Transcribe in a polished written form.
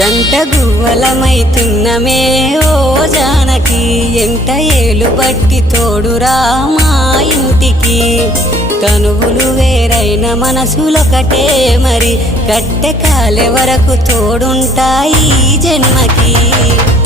జంట గువ్వలమైతున్నమే ఓ జానకి ఎంట ఏలు బట్టి తోడురా మా ఇంటికి తనువులు వేరైన మనసులొకటే మరి కట్టె కాలే వరకు తోడుంటాయి జన్మకి